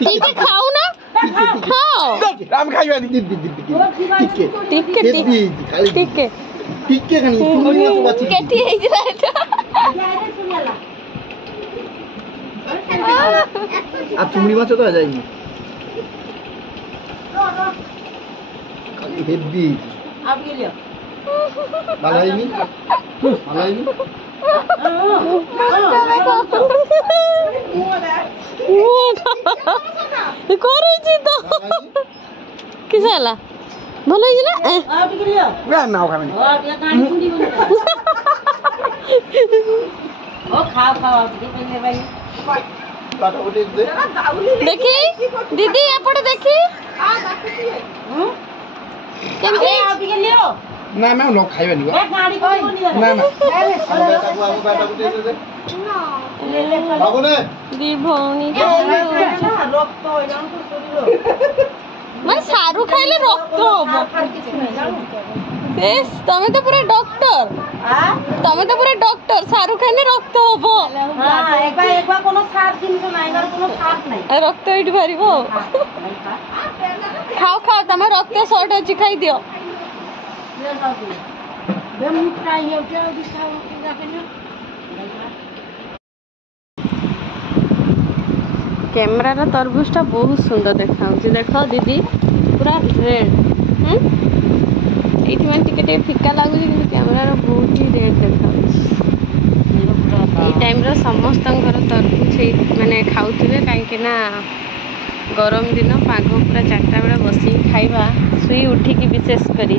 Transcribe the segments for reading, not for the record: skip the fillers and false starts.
ଟିକେ ଖାଉ ନା ଖାଅ ଆମେ ଖାଇବାନି ଟିକେ ଖାଲି ଚୁଙ୍ଗୁଡ଼ି ମାଛ ବାଛି କେଠି ହେଇଥିଲା ଏଟା आ चुंगड़ी माछ तो आ जाएगी खाली हेवी आप ये लियो मलाई नहीं କରିଛି ତ କିସ ହେଲା ଭଲ ହେଇଛି ନା आप ये लियो वे नाव खाने आप ये कहानी सुनी बोल ओ खाओ खाओ आप ये पहले भाई काटा उठे दे देखी दीदी एपटे देखी केमती आप ये लियो ना मैं लोग खाइबानी ए गाड़ी कोई नहीं ना ना बेटा उठे दे ले ले बाबू ने दी भौणी रक्त हो जान तो शरीर মানে সারু খাইলে রক্ত হবো বেশ তুমি তো পুরো ডক্টর हां তুমি তো পুরো ডক্টর সারু খাইলে রক্ত হবো हां एक बार कोनो सार जिनिस নাই আর কোনো সার নাই রক্ত এটি বাড়িব খাও খাও তোমার রক্ত শর্ট আছে খাই দিও कैमरा तरबूज टा बहुत सुंदर देखा देख दीदी पूरा रेड ये टे फिका लगुच कि कैमेरा बहुत ही रेड देखा टाइम समस्त तरबूज मैंने खाऊे कहीं गरम दिन पाग पूरा 4टा बेला बस खाइबा शुई उठिकी विशेषकर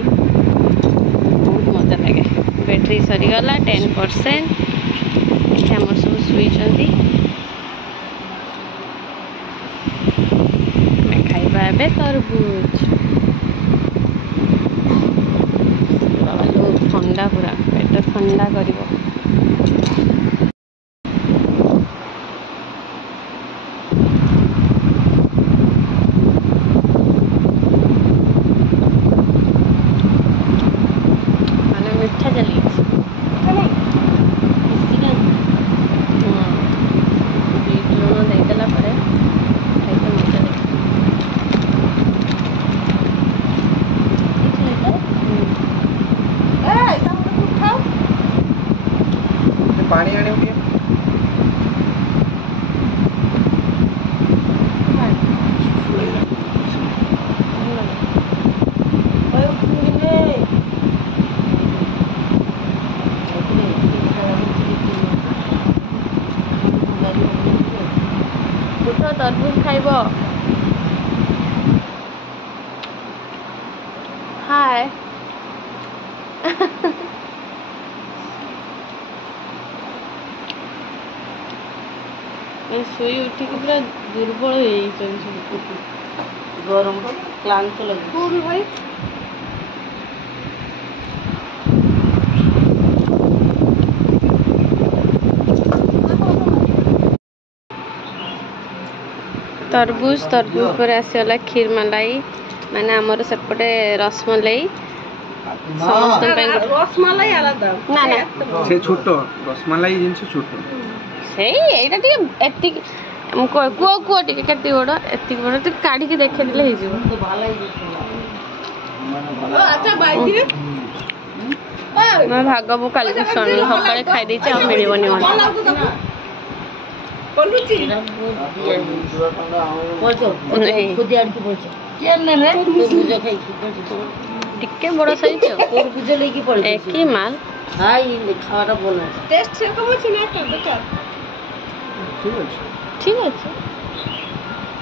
बहुत मजा लगे बैटरी सरीगला 10% आम सब शुई खाइबा ए तरबूज ठंडा पूरा पेट ठंडा कर मिठा चली लुण देदेला खाइते मजा लगे पानी आने उठिए उठ तरबूज खाइब हाय शुई उठिक पूरा दुर्बल हो गरम क्लांत लगे भाई तरबूज पर आसीगला खीर मलाई माने आमर सेपटे रसमलाई समस्त रसमलाई आलादा ना ना से छोटो रसमलाई जिनसे छोटो से एटा टी एति कुआ कुआ टी केति बड़ एति बड़ ती काढी के देखे दिले हे जीव तो भालाई अच्छा बाइक रे मैं भागबो काली सन सकाळे खाइ दै छै हम मिलिबनी मन बोलुची बोलछो खुद यार की बोलछो केन ने बुझे खाई टिके बड़ साइज और बुझे लेकी पड़ एक ही माल हां ये खारा बोला टेस्ट से कम छै ना कर बेटा ठीक আছে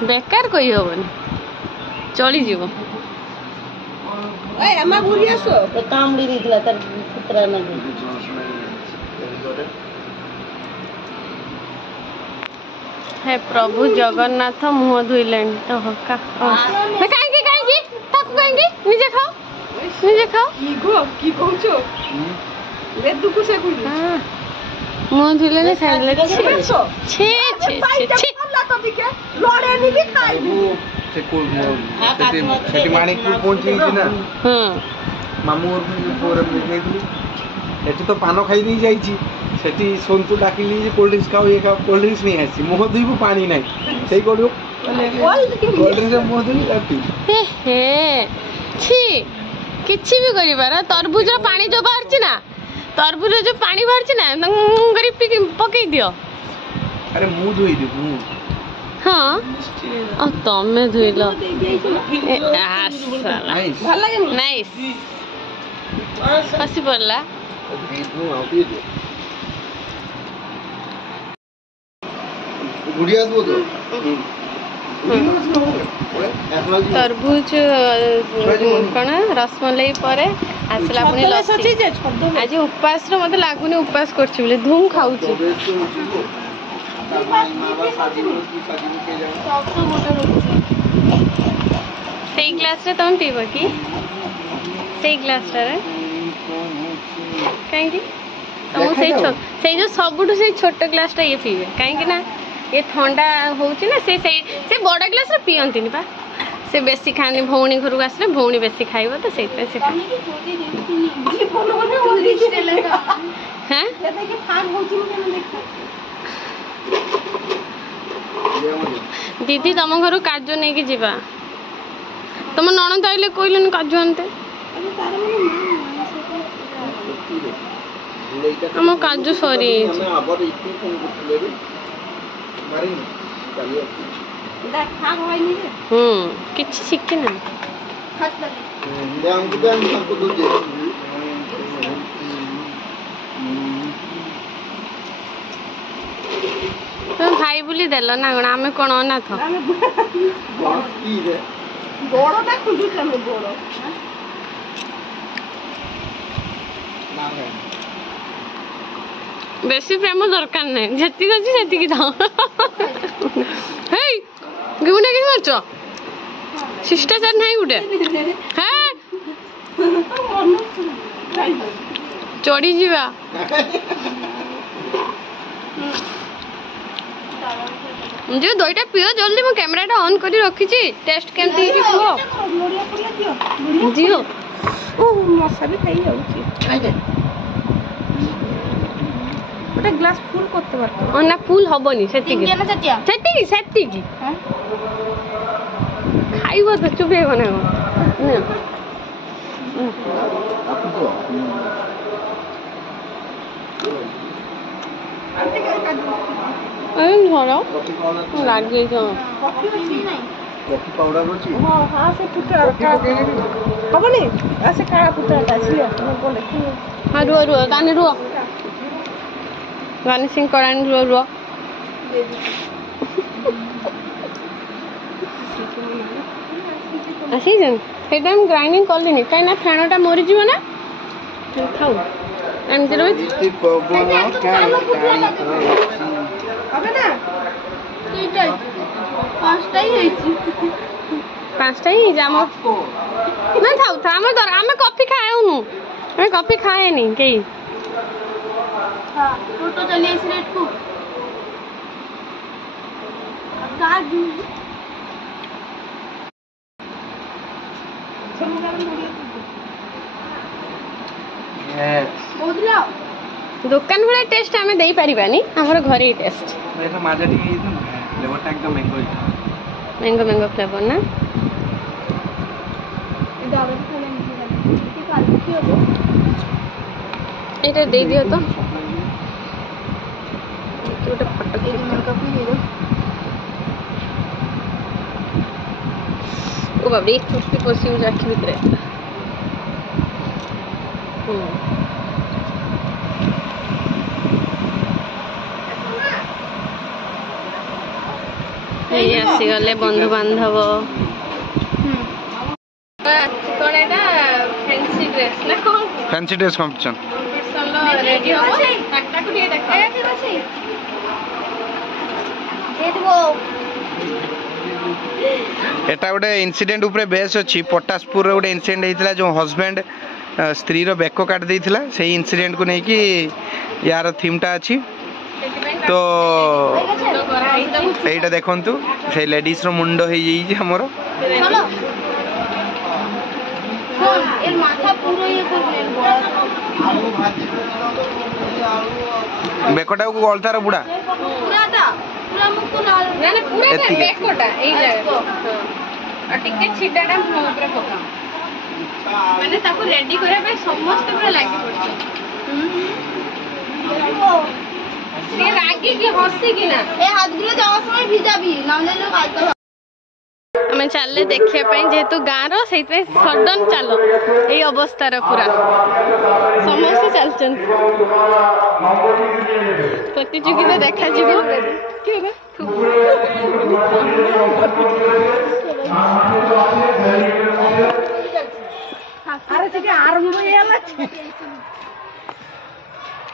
बेकार कोई होबनी चली जीवो ए अम्मा बुरी आसो तो कामड़ी निकला तर कुतरा न हे प्रभु जगन्नाथ मुह धुइले तो हका मैं काहे ताकू काहे निजे खाओ की कहछो रे दुकु से कुछ मुह धुइले ने खाइले छे तो बिके लड़े नि भी खाइबू से को सेठी माणिकपुर पहुंची ना हां मामू और पूरा नहीं एठी तो पानो खाई नहीं जाई छी সেটি সন্তু ডাকিলি যে কোল্ড ড্রিঙ্কস খাও, ইয়ে খাও, কোল্ড ড্রিঙ্কস নিয়ে আসছি, মুহ ধুইব পানি নাই, সেই করবো কোল্ড ড্রিঙ্কস মুহ ধুই রাখি। ହେ ଛି କିଛି ବି କରିବାର ତରଭୁଜର ପାଣି ଯୋଉ ବାହାରିଛି ନା, ତରଭୁଜ ଯୋଉ ପାଣି ବାହାରିଛି ନା କରି ପକେଇ ଦିଅ। ଆରେ ମୁଁ ଧୋଇଲି ମୁଁ। ହଁ ଆଉ ତମେ ଧୋଇଲ। ନାଇସ୍ ଖସି ପଡିଲା। तरबूज कौन रसमलाई पर आसला पुणी लस्सी। आज उपास मत लगुनि उपास कर धूम खाऊ से ग्लास रे तुम पीब कि से ग्लास कहीं से जो सबुठ से छोट ग्लास टा ये पीबे कहीं ना ये ठंडा होची ना से बड़ ग्लास रे पियंती पा से बेसी खानी भौणी घर को आसले भौणी बेसी खाइब तो से हैं दीदी तुम घर काजू नहीं कि जीवा तुम ननद आइले कहलन काजू आनते हम काजू सरी किसी शिखे ना तुम भाई बोली देल ना कौन आम कौन अनाथ बेसी प्रेम दरकार नहीं जी अच्छी से था गुंडा कि मारच शिष्टाचार नहीं गुटे हाँ चढ़ी जीवा जो दुईटा पियो जल्दी मो कैमराटा ऑन करी रखी टेस्ट केमती कुह जियो मशा भी खाई जाऊँ गोटे ग्लास फुल करते पारतो ना फुल हबनी सेतिकी सेतिकी खाइबो तो चुपेइबो ना अरे झरो लागे जो कॉफी पाउडर अछि हां हां से फुटा हबनी आसे काळा फुटाटा अछि हम बोले कि हां रुओ गाने रुओ गाने सिंग करानी रुओ आसी जन सेटा हम ग्राइंडिंग कर लेनी काई ना फेणोटा मरि जीव ना खाऊ एम जरो इति पवन काई अबे ना तीटा पांचटा ही होईची पांचटा ही जाम ना थाउ था हम दर हम कॉफी खाएउनु हम कॉफी खाए नहीं के हां फोटो चली इस रेट को काजू दुकान वाला टेस्ट हमें दे पारिबानी हमर घरे टेस्ट एटा माजा टी फ्लेवरटा एकदम मैंगो मैंगो फ्लेवर ना एटा दे दियो तो छोटा फटक दे कॉफी दे दो ओ बाबी छोटी पोसी में रखी भीतर आसी गले बंधु बांधव फैंसी ड्रेस ना कौन फैंसी ड्रेस कंपटीशन रेडी हो टाटा को दिए देखा दे दो एटा गोटे इंसिडेंट ऊपर बेस अच्छी पटासपुर गोटे इंसिडेंट होता जो हजबैंड स्त्री रो बेक काट देइथिला से इंसिडेंट को नहीं कि यार थीमटा अच्छी तो এইটা দেখন্তু সেই লেডিস रो मुंड हो जाई हमर चलो एल माथा पूरा ये कर ले ବେକଟାକୁ ଗଳତାର ବୁଡ଼ା ଟିକେ ଛିଟାଟା ମୁହଁ ଉପରେ ପକାଅ ମାନେ ତାକୁ ରେଡି କରିବା ପାଇଁ ସମସ୍ତେ ପୁରା ଲାଗି ପଡିଛି ଟିକେ ରାଗିକି ହସିକିନା ଏ ହାତଗୁলো যাওয়ার সময় ভিজাবি নাহলে লোক আইতো ଆମେ ଚାଲିଲେ ଦେଖିବା ପାଇଁ ଯେହେତୁ ଗାଁର ସେଇଥିପାଇଁ ସଡନ ଚାଲ ଏଇ ଅବସ୍ଥାର ପୁରା ସମସ୍ତେ ଚାଲିଛନ୍ତି ପ୍ରତିଯୋଗିତା ଦେଖାଯିବ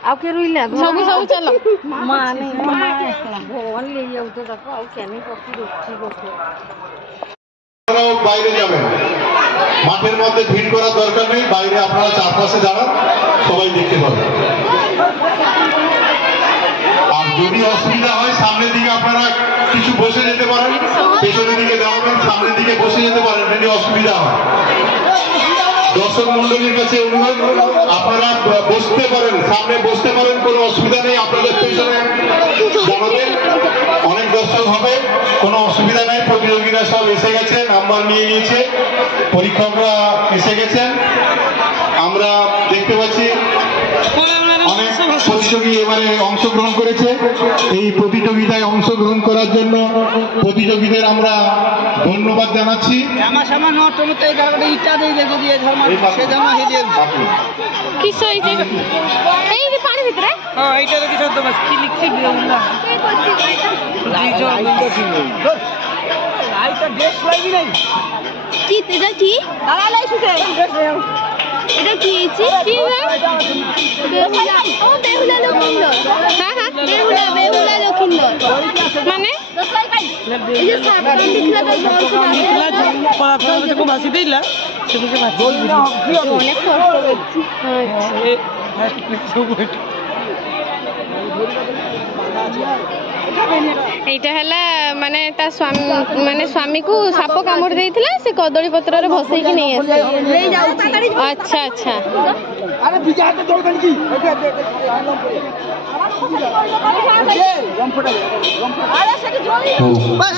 ଆଉ କିଏ ରହିଲା ସବୁ ସବୁ ଚାଲ ଭଗବାନ ନେଇଯାଉଛ ତାକୁ ଆଉ କେନି ପକ୍ଷୀ ଦେଖି ବସେ বাইরে যাবেন মাঠের মধ্যে ভিড় করার দরকার নেই বাইরে আপনারা চারপাশে দাঁড়ান সবাই দেখতে পাবেন আর যদি অসুবিধা হয় সামনের দিকে আপনারা কিছু বসে যেতে পারেন পেছনের দিকে দাঁড়াবেন সামনের দিকে বসে যেতে পারেন যদি অসুবিধা হয় দর্শক মন্ডলীর কাছে অনুরোধ আপনারা বসতে পারেন সামনে বসতে পারেন কোনো অসুবিধা নেই আপনাদের পেছনে জানাবেন অনেক দর্শক হবে কোনো অসুবিধা নেই প্রতিযোগীরা সব এসে গেছে নাম্বার নিয়ে নিয়েছে পরীক্ষকরা এসে গেছেন আমরা দেখতে পাচ্ছি অনেক প্রতিযোগী এবারে অংশগ্রহণ করেছে এই প্রতিযোগিতায় অংশগ্রহণ করার জন্য প্রতিযোগীদের আমরা ধন্যবাদ জানাচ্ছি এটা কি হচ্ছে কি বেহুলা ও বেহুলা লক্ষিন্দর হ্যাঁ হ্যাঁ বেহুলা বেহুলা লক্ষিন্দর মানে এই যে সাপটা দেখলা তো পড়াশোনা को भाषी देला से मुझे भाषी অনেক কষ্ট করছি এইটা হেলা মানে তা স্বামী মানে স্বামীକୁ ସାପ କାମୁଡ଼ି ଦେଇଥିଲା ସେ କଦଳୀ ପତ୍ରରେ ଭସେଇକି ନେଇ ଆସିଲା ଆଚ୍ଛା ଆଚ୍ଛା আরে বিজা হাতে দৌড় কেন কি আরে সেটা জলদি বাস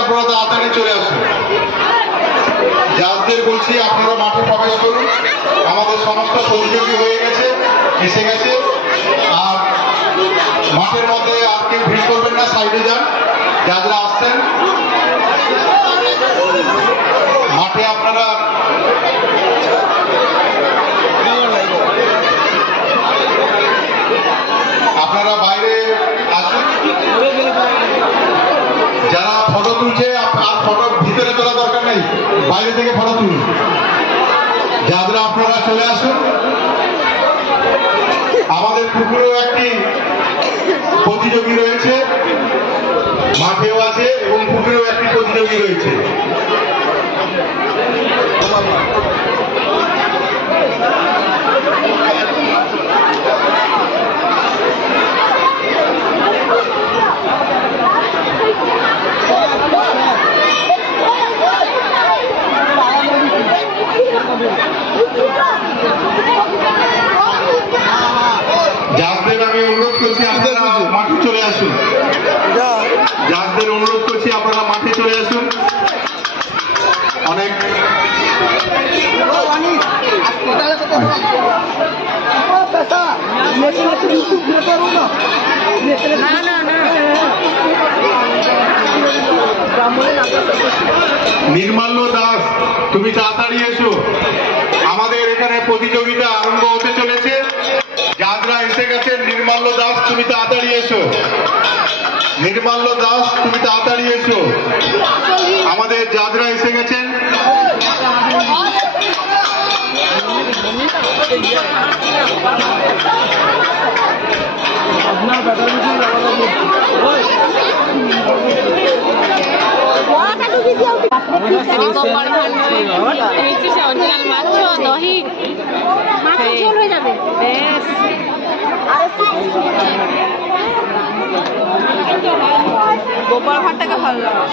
আপনারা তাড়াতাড়ি চলে আসুন জাজদের বলছি আপনারা মাঠে প্রবেশ করুন আমাদের সমস্ত প্রতিযোগী হয়ে গেছে এসে গেছে আর মাঠের মধ্যে আর কেউ ভিড় করবেন না সাইডে যান জাজরা আসছেন মাঠে আপনারা আপনারা বাইরে আসুন যারা ফটো তুলছে আর ফটো ভিতরে তোলা দরকার নেই বাইরে থেকে ফটো তুলুন যারা আপনারা চলে আসুন আমাদের পুকুরেও একটি প্রতিযোগী রয়েছে মাঠেও আছে এবং পুকুরেও একটি প্রতিযোগী রয়েছে জাজদের আমি অনুরোধ করছি আপনারা মাঠে চলে আসুন জাজদের অনুরোধ করছি আপনারা মাঠে চলে আসুন অনেক নির্মাল্য দাস তুমি তাড়াতাড়ি এসো আমাদের এখানে প্রতিযোগিতা আরম্ভ হতে চলেছে জাজরা এসে গেছে নির্মাল্য দাস তুমি তাড়াতাড়ি এসো নির্মাল্য দাস, তুমি তাড়াতাড়ি এসো। আমাদের জাজরা এসে গেছেন। অরিজিনাল মাছ দহি হয়ে যাবে। গোপাল ভাতটাকে ভালো লাগে।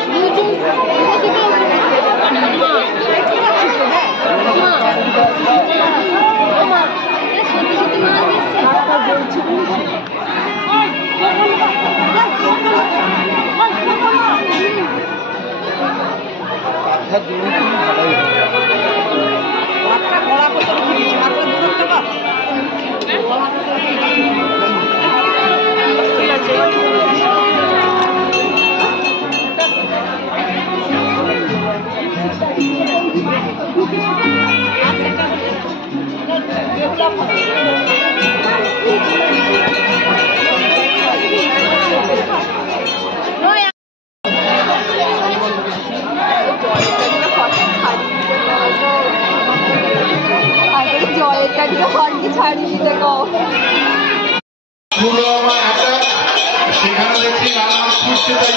সেখানে দেখছি রান্না ফুটছে, তাই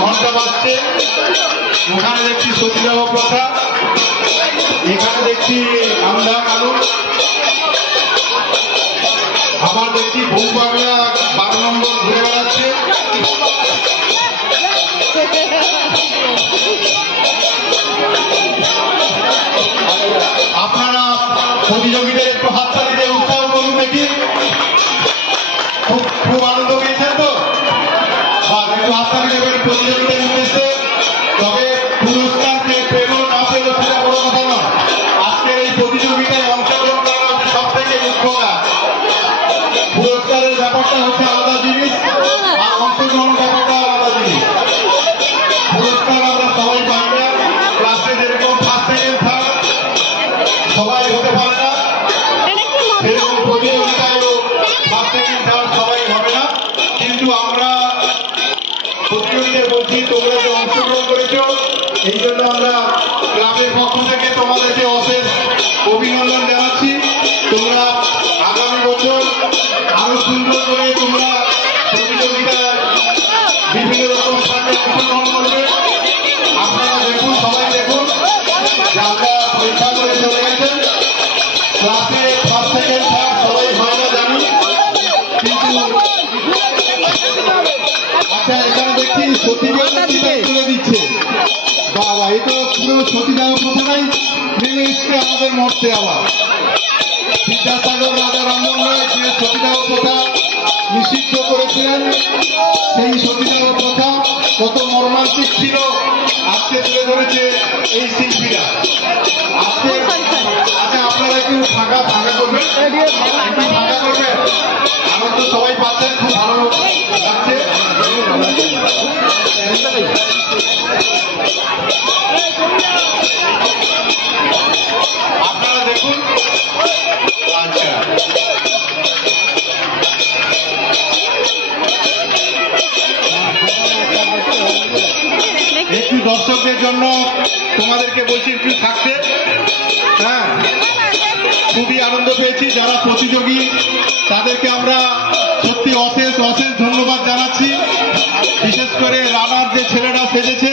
ঘন্টা বাজছে। ওখানে দেখছি সতীদাহ প্রথা, এখানে দেখছি আমরা কালু, আবার দেখছি বউ বাংলা 12 নম্বর ঘুরে বেড়াচ্ছে। আপনারা প্রতিযোগীদের একটু হাততালি দিয়ে উৎসাহ করুন দেখি। খুব আনন্দ পেয়েছেন তো? একটু হাততালি দেবেন প্রতিযোগীদের উদ্দেশ্যে। তবে পুরস্কার কে পেল না পেল সেটা বড় কথা নয়। আজকের এই প্রতিযোগিতায় অংশগ্রহণ করা হচ্ছে সব থেকে মুখ্য কাজ। পুরস্কারের ব্যাপারটা হচ্ছে আলাদা জিনিস, আর অংশগ্রহণ ব্যাপারটা আলাদা জিনিস। পুরস্কার আমরা সবাই পাই না, ক্লাসে যেরকম ফার্স্ট সেকেন্ড থার্ড সবাই হতে পারে না, সেরকম প্রতিযোগিতায়ও ফার্স্ট সেকেন্ড থার্ড সবাই হবে না। কিন্তু আমরা প্রতিযোগীদের বলছি, তোমরা যে অংশগ্রহণ করেছো এই জন্য আমরা ক্লাবের পক্ষ থেকে তোমাদেরকে অশেষ অভিনন্দন জানাচ্ছি। তোমরা আগামী বছর আরো সুন্দর করে তোমরা প্রতিযোগিতায় বিভিন্ন রকম স্থানে অংশগ্রহণ করবে। আপনারা দেখুন, সবাই দেখুন, যারা পরীক্ষা করে চলে গেছেন ক্লাসে ফার্স্ট সেকেন্ড থার্ড সবাই হয় না জানি, কিন্তু আচ্ছা এখানে দেখছি সতীদাহ তুলে দিচ্ছে। বাবা, এই তো পুরো সতীদাহ প্রথাটাই নেমে এসছে আমাদের মর্তে। আবার বিদ্যাসাগর রাজা রামমোহন রায় যে সতীদাহ প্রথা নিষিদ্ধ করেছিলেন, সেই সতীদাহ প্রথা কত মর্মান্তিক ছিল আজকে তুলে ধরেছে এই শিল্পীরা। আজকে আচ্ছা আপনারা একটু ফাঁকা করবেন, একটু ফাঁকা করবেন। আনন্দ সবাই পাচ্ছেন, খুব ভালো লাগছে। আপনারা দেখুন। আচ্ছা একটু দর্শকদের জন্য তোমাদেরকে বলছি একটু থাকতে। হ্যাঁ, খুবই আনন্দ পেয়েছি। যারা প্রতিযোগী তাদেরকে আমরা সত্যি অশেষ ধন্যবাদ জানাচ্ছি। বিশেষ করে রানার যে ছেলেটা সেজেছে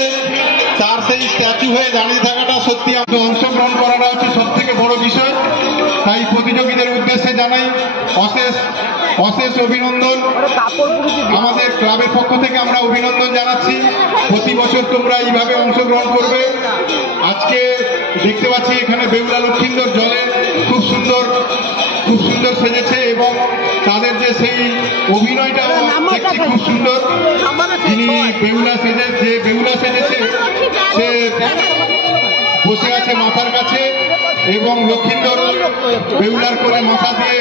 তার সেই স্ট্যাচু হয়ে দাঁড়িয়ে থাকাটা সত্যি অংশগ্রহণ করাটা হচ্ছে সব থেকে বড় বিষয়। তাই প্রতিযোগীদের উদ্দেশ্যে জানাই অশেষ অভিনন্দন। আমাদের ক্লাবের পক্ষ থেকে আমরা অভিনন্দন জানাচ্ছি। প্রতি বছর তোমরা এইভাবে অংশগ্রহণ করবে। আজকে দেখতে পাচ্ছি এখানে বেহুলা লক্ষিন্দর জলে খুব সুন্দর সেজেছে, এবং তাদের যে সেই অভিনয়টা দেখছি খুব সুন্দর। যিনি বেহুলা সেজেছে সে বসে আছে মাথার কাছে, এবং লক্ষিন্দর বেহুলার করে মাথা দিয়ে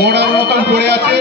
মোড়ার মতন পড়ে আছে।